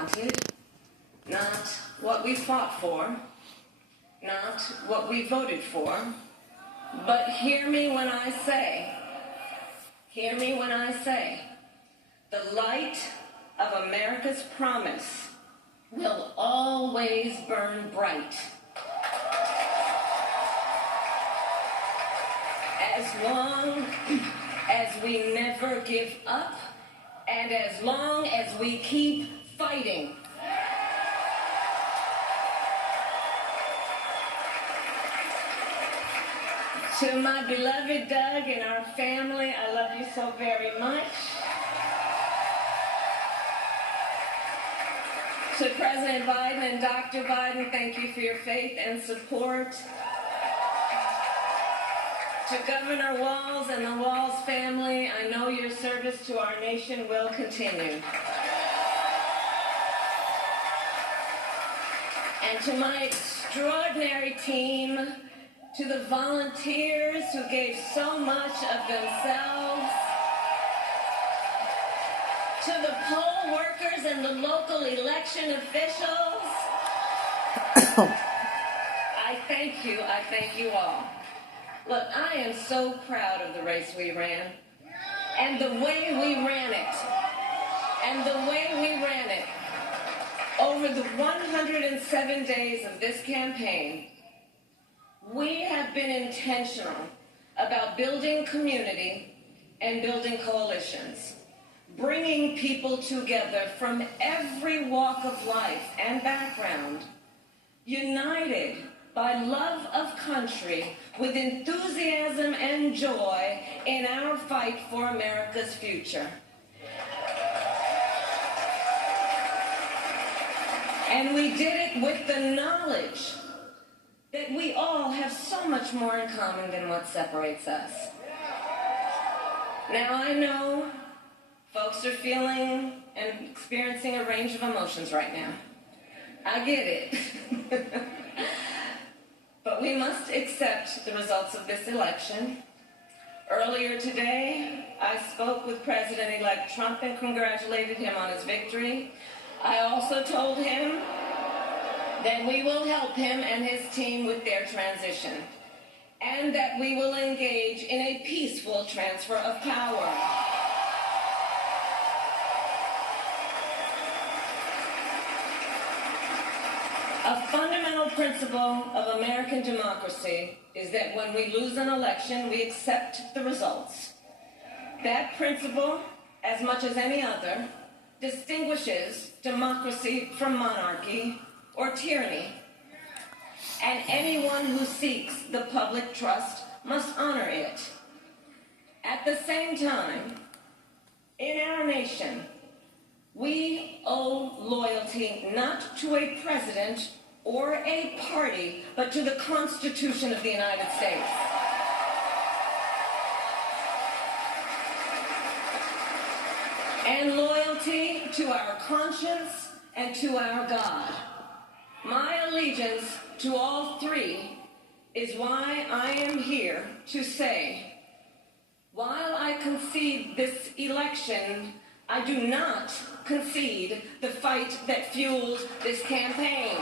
wanted, not what we fought for, not what we voted for, but hear me when I say, the light of America's promise will always burn bright. As long as we never give up, and as long as we keep fighting. To my beloved Doug and our family, I love you so very much. To President Biden and Dr. Biden, thank you for your faith and support. To Governor Walz and the Walz family, I know your service to our nation will continue. And to my extraordinary team, to the volunteers who gave so much of themselves, to the poll workers and the local election officials, I thank you all. Look, I am so proud of the race we ran, and the way we ran it, Over the 107 days of this campaign, we have been intentional about building community and building coalitions, bringing people together from every walk of life and background, united by love of country, with enthusiasm and joy in our fight for America's future. And we did it with the knowledge that we all have so much more in common than what separates us. Now, I know folks are feeling and experiencing a range of emotions right now. I get it. But we must accept the results of this election. Earlier today, I spoke with President-elect Trump and congratulated him on his victory. I also told him that we will help him and his team with their transition, and that we will engage in a peaceful transfer of power. A fundamental principle of American democracy is that when we lose an election, we accept the results. That principle, as much as any other, distinguishes democracy from monarchy or tyranny. And anyone who seeks the public trust must honor it. At the same time, in our nation, we owe loyalty not to a president or a party, but to the Constitution of the United States. And loyalty to our conscience and to our God. My allegiance to all three is why I am here to say, while I concede this election, I do not concede the fight that fuels this campaign.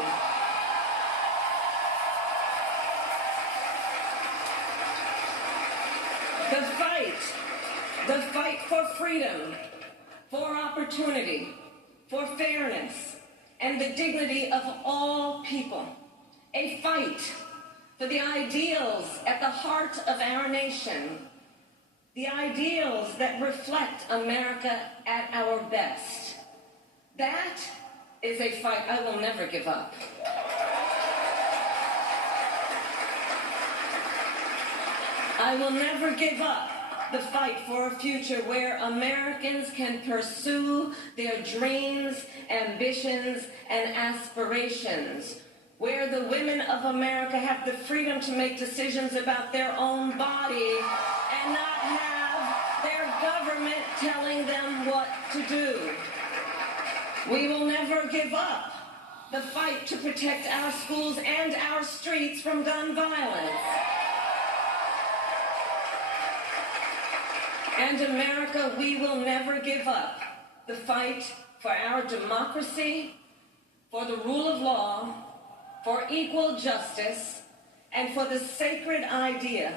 The fight for freedom, for opportunity, for fairness, and the dignity of all people. A fight for the ideals at the heart of our nation, the ideals that reflect America at our best. That is a fight I will never give up. I will never give up the fight for a future where Americans can pursue their dreams, ambitions, and aspirations, where the women of America have the freedom to make decisions about their own body and not have their government telling them what to do. We will never give up the fight to protect our schools and our streets from gun violence. And America, we will never give up the fight for our democracy, for the rule of law, for equal justice, and for the sacred idea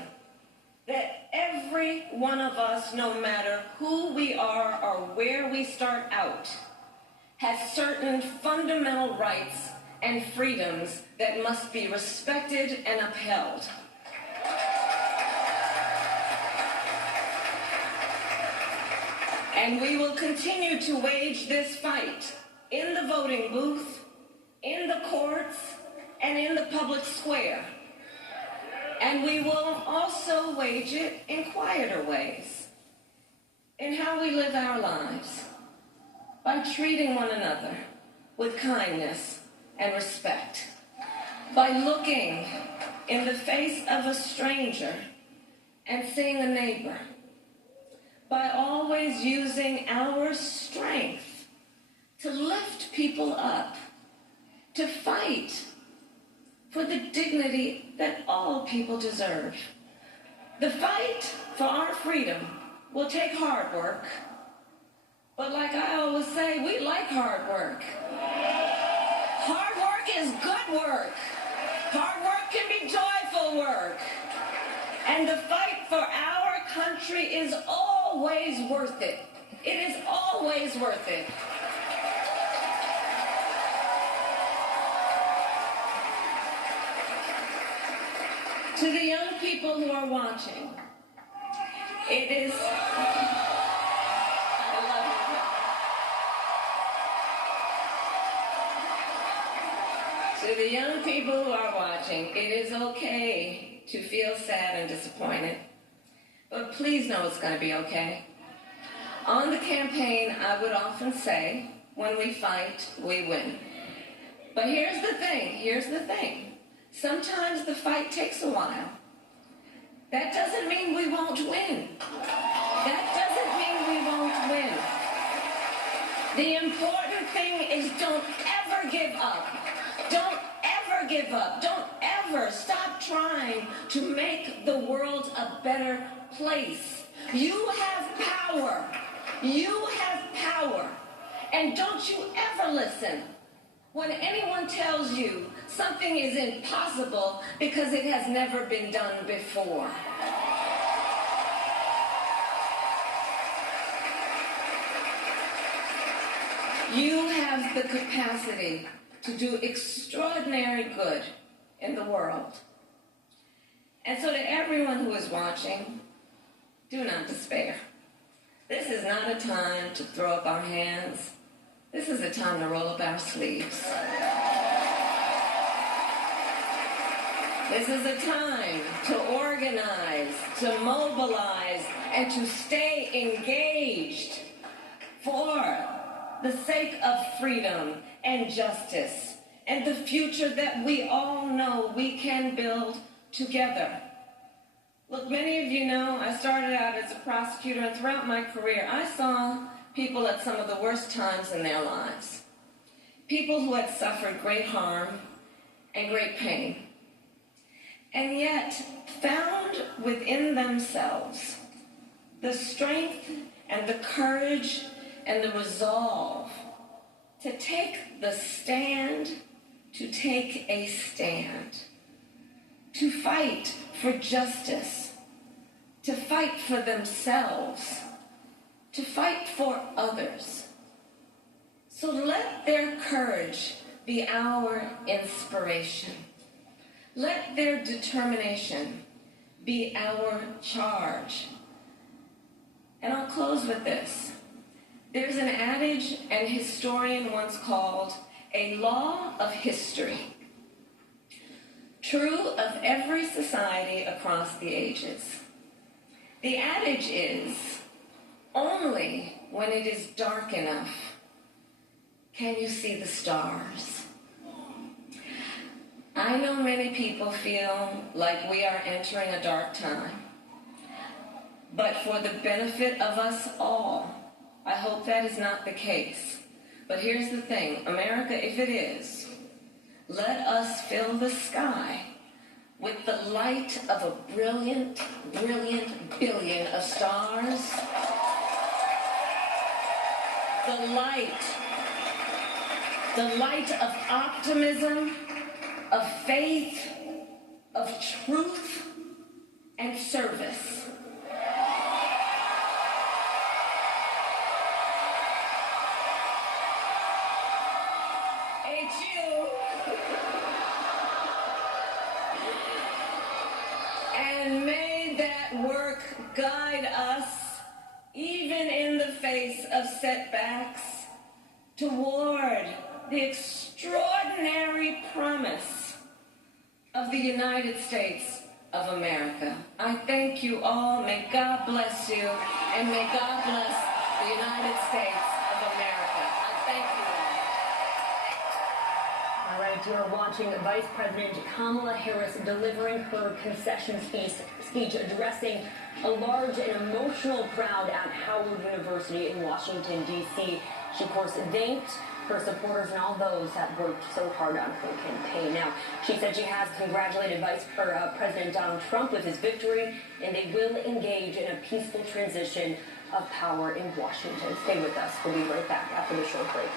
that every one of us, no matter who we are or where we start out, has certain fundamental rights and freedoms that must be respected and upheld. And we will continue to wage this fight in the voting booth, in the courts, and in the public square. And we will also wage it in quieter ways, in how we live our lives, by treating one another with kindness and respect, by looking in the face of a stranger and seeing a neighbor, by always using our strength to lift people up, to fight for the dignity that all people deserve. The fight for our freedom will take hard work, but like I always say, we like hard work. Hard work is good work. Hard work can be joyful work. And the fight for our country is always worth it. It is always worth it. To the young people who are watching, it is... I love you. To the young people who are watching, it is okay to feel sad and disappointed, but please know it's going to be okay. On the campaign, I would often say, when we fight, we win. But here's the thing. Sometimes the fight takes a while. That doesn't mean we won't win. That doesn't mean we won't win. The important thing is don't ever give up. Don't ever give up. Don't ever stop trying to make the world a better place. You have power. You have power. And don't you ever listen when anyone tells you something is impossible because it has never been done before. You have the capacity to do extraordinary good in the world. And so to everyone who is watching, do not despair. This is not a time to throw up our hands. This is a time to roll up our sleeves. This is a time to organize, to mobilize, and to stay engaged for the sake of freedom and justice and the future that we all know we can build together. Look, many of you know I started out as a prosecutor, and throughout my career, I saw people at some of the worst times in their lives. People who had suffered great harm and great pain, and yet found within themselves the strength and the courage and the resolve to take the stand, to take a stand, to fight for justice, to fight for themselves, to fight for others. So let their courage be our inspiration. Let their determination be our charge. And I'll close with this. There's an adage an historian once called a law of history, true of every society across the ages. The adage is, only when it is dark enough can you see the stars. I know many people feel like we are entering a dark time, but for the benefit of us all, I hope that is not the case. But here's the thing, America, if it is, let us fill the sky with the light of a brilliant, brilliant billion of stars. The light the light of optimism, of faith, of truth, and service. HU. And may that work guide us, even in the face of setbacks, toward the extraordinary promise of the United States of America. I thank you all. May God bless you, and may God bless the United States of America. I thank you all. All right, you're watching Vice President Kamala Harris delivering her concession speech addressing a large and emotional crowd at Howard University in Washington, D.C. She, of course, thanked her supporters and all those that worked so hard on her campaign. Now, she said she has congratulated President Donald Trump with his victory, and they will engage in a peaceful transition of power in Washington. Stay with us. We'll be right back after the short break.